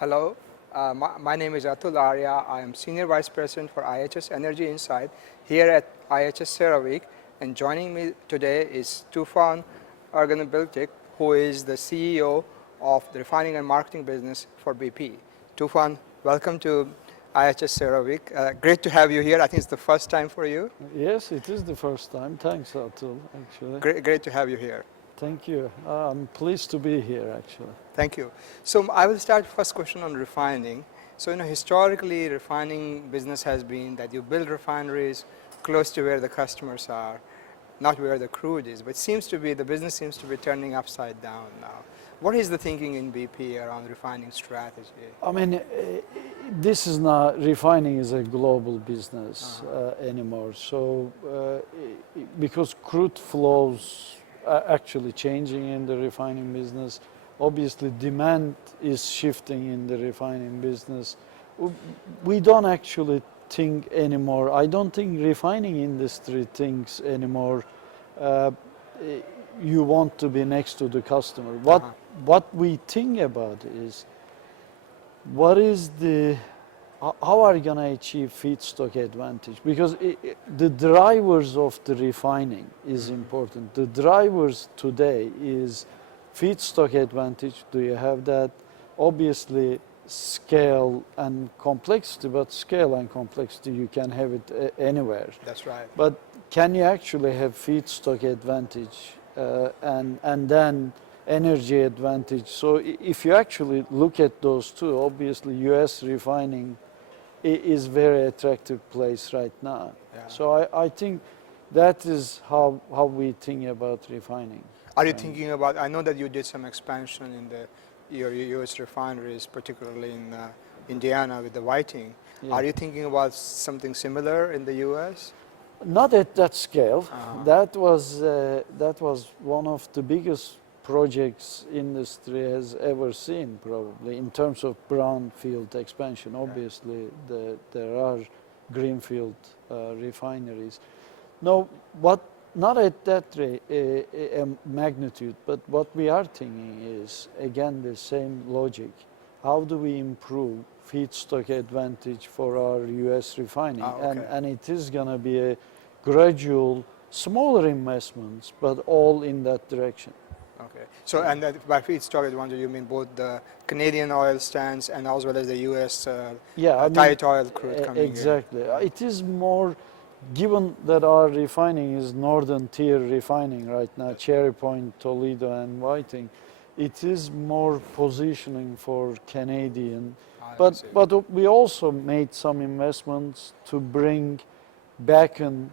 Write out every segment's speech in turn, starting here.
Hello, my name is Atul Arya. I am Senior Vice President for IHS Energy Insight here at IHS CERAWeek, and joining me today is Tufan Erginbilgic, who is the CEO of the refining and marketing business for BP. Tufan, welcome to IHS CERAWeek. Great to have you here. I think it's the first time for you. Yes, it is the first time. Thanks, Atul, actually. Great to have you here. Thank you. I'm pleased to be here, actually. Thank you. So I will start first question on refining. So historically, refining business has been that you build refineries close to where the customers are, not where the crude is. But the business seems to be turning upside down now. What is the thinking in BP around refining strategy? I mean, this is not, refining is a global business anymore. So, because crude flows are actually changing in the refining business, obviously demand is shifting in the refining business. We don't actually think anymore. I don't think refining industry thinks anymore you want to be next to the customer. What we think about is how are you going to achieve feedstock advantage? Because the drivers of the refining is important. The drivers today is feedstock advantage. Do you have that? Obviously, scale and complexity, but scale and complexity, you can have it anywhere. That's right. But can you actually have feedstock advantage and then energy advantage? So if you actually look at those two, obviously US refining is very attractive place right now. Yeah. So I think that is how we think about refining. Are you thinking about, I know that you did some expansion in your US refineries, particularly in Indiana with the Whiting. Yeah. Are you thinking about something similar in the US? Not at that scale. That was one of the biggest projects industry has ever seen, probably, in terms of brownfield expansion. Obviously, there are greenfield refineries. No, not at that magnitude, but what we are thinking is, again, the same logic. How do we improve feedstock advantage for our US refining? And it is going to be a gradual, smaller investments, but all in that direction. Okay. So, and by feedstock advantage, you mean both the Canadian oil stands and as well as the US tight oil crude coming in? Exactly. It is more, given that our refining is northern tier refining right now, Cherry Point, Toledo, and Whiting, it is more positioning for Canadian. But we also made some investments to bring Bakken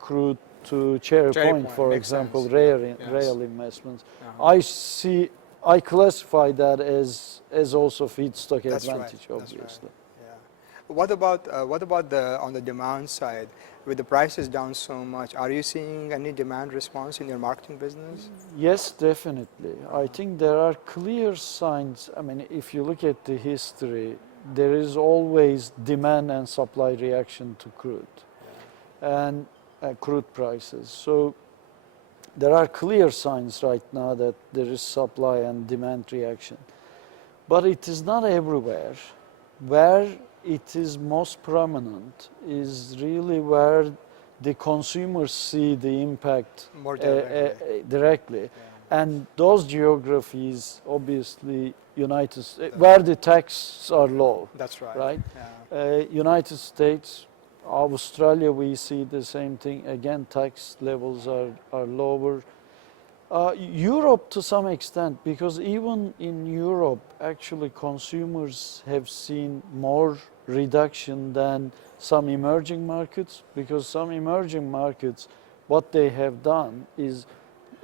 crude to Cherry Point, for example, rail investments. I classify that as also feedstock advantage, obviously. What about on the demand side? With the prices down so much, are you seeing any demand response in your marketing business? Yes, definitely. I think there are clear signs. I mean, if you look at the history, there is always demand and supply reaction to crude and crude prices. So there are clear signs right now that there is supply and demand reaction. But it is not everywhere. Where it is most prominent is really where the consumers see the impact more directly. And those geographies, obviously, United States, where the taxes are low. That's right. Right? Yeah. United States, Australia, we see the same thing. Again, tax levels are lower. Europe to some extent, because even in Europe, actually consumers have seen more reduction than some emerging markets, because some emerging markets, what they have done is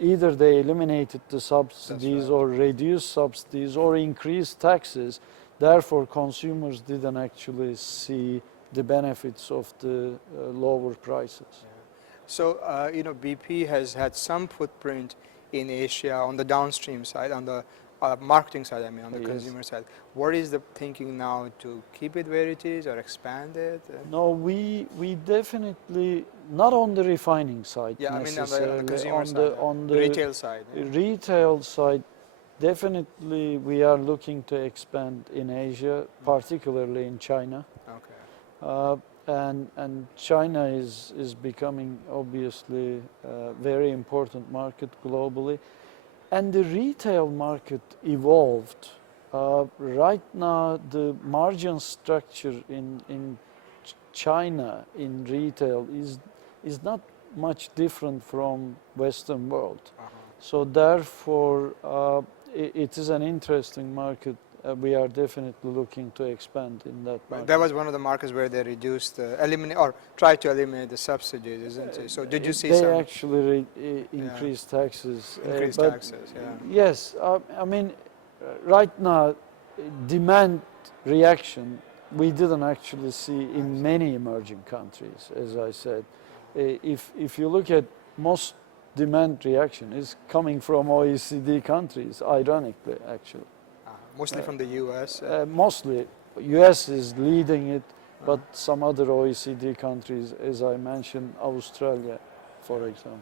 either they eliminated the subsidies or reduced subsidies or increased taxes. Therefore, consumers didn't actually see the benefits of the lower prices. Yeah. So, BP has had some footprint in Asia on the downstream side, on the marketing side, I mean, on the consumer side. What is the thinking now, to keep it where it is or expand it? No, we definitely, not on the refining side necessarily. I mean on the consumer on side, on the retail side. Retail side, Definitely, we are looking to expand in Asia, particularly in China. Okay. And China is becoming obviously a very important market globally. And the retail market evolved. Right now, the margin structure in China in retail is not much different from Western world. So therefore, it is an interesting market. We are definitely looking to expand in that market. That was one of the markets where they reduced, eliminate or tried to eliminate the subsidies, isn't it? So did you see they some actually increased taxes? increased But taxes? Yeah. yes, I mean, right now, demand reaction we didn't actually see in many emerging countries, as I said. If you look at most demand reaction is coming from OECD countries, ironically, actually. Mostly from the U.S. Mostly, US is leading it, but some other OECD countries, as I mentioned, Australia, for example.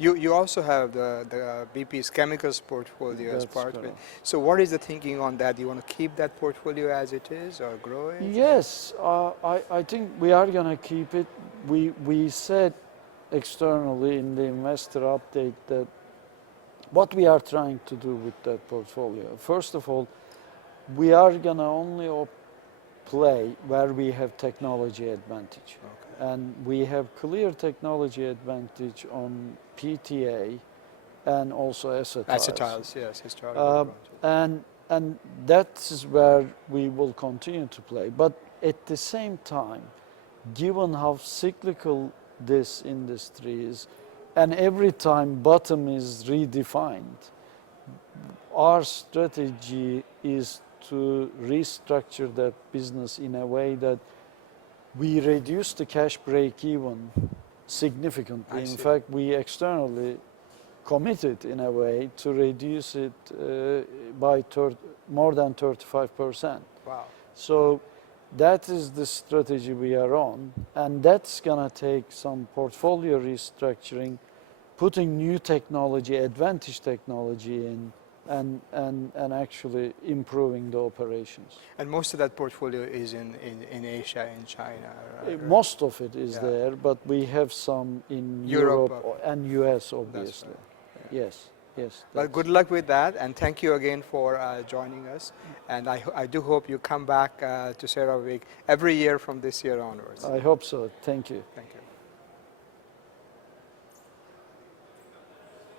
You also have the BP's chemicals portfolio as That's part of it. correct. So what is the thinking on that? Do you want to keep that portfolio as it is or grow it? Yes, I think we are going to keep it. We said externally in the investor update that what we are trying to do with that portfolio. First of all, we are going to only play where we have technology advantage. Okay. And we have clear technology advantage on PTA and also acetyls. Acetyls, yes, historically. And that is where we will continue to play. But at the same time, given how cyclical this industry is, and every time bottom is redefined, our strategy is to restructure that business in a way that we reduce the cash break even significantly. In fact, we externally committed in a way to reduce it by more than 35%. Wow. So that is the strategy we are on, and that's going to take some portfolio restructuring, putting new technology, advantage technology in, and actually improving the operations. And most of that portfolio is in Asia, in China, right? Most of it is there, but we have some in Europe and US, obviously. Yes, yes. Well, good luck with that, and thank you again for joining us. And I do hope you come back to CERAWeek every year from this year onwards. I hope so. Thank you. Thank you.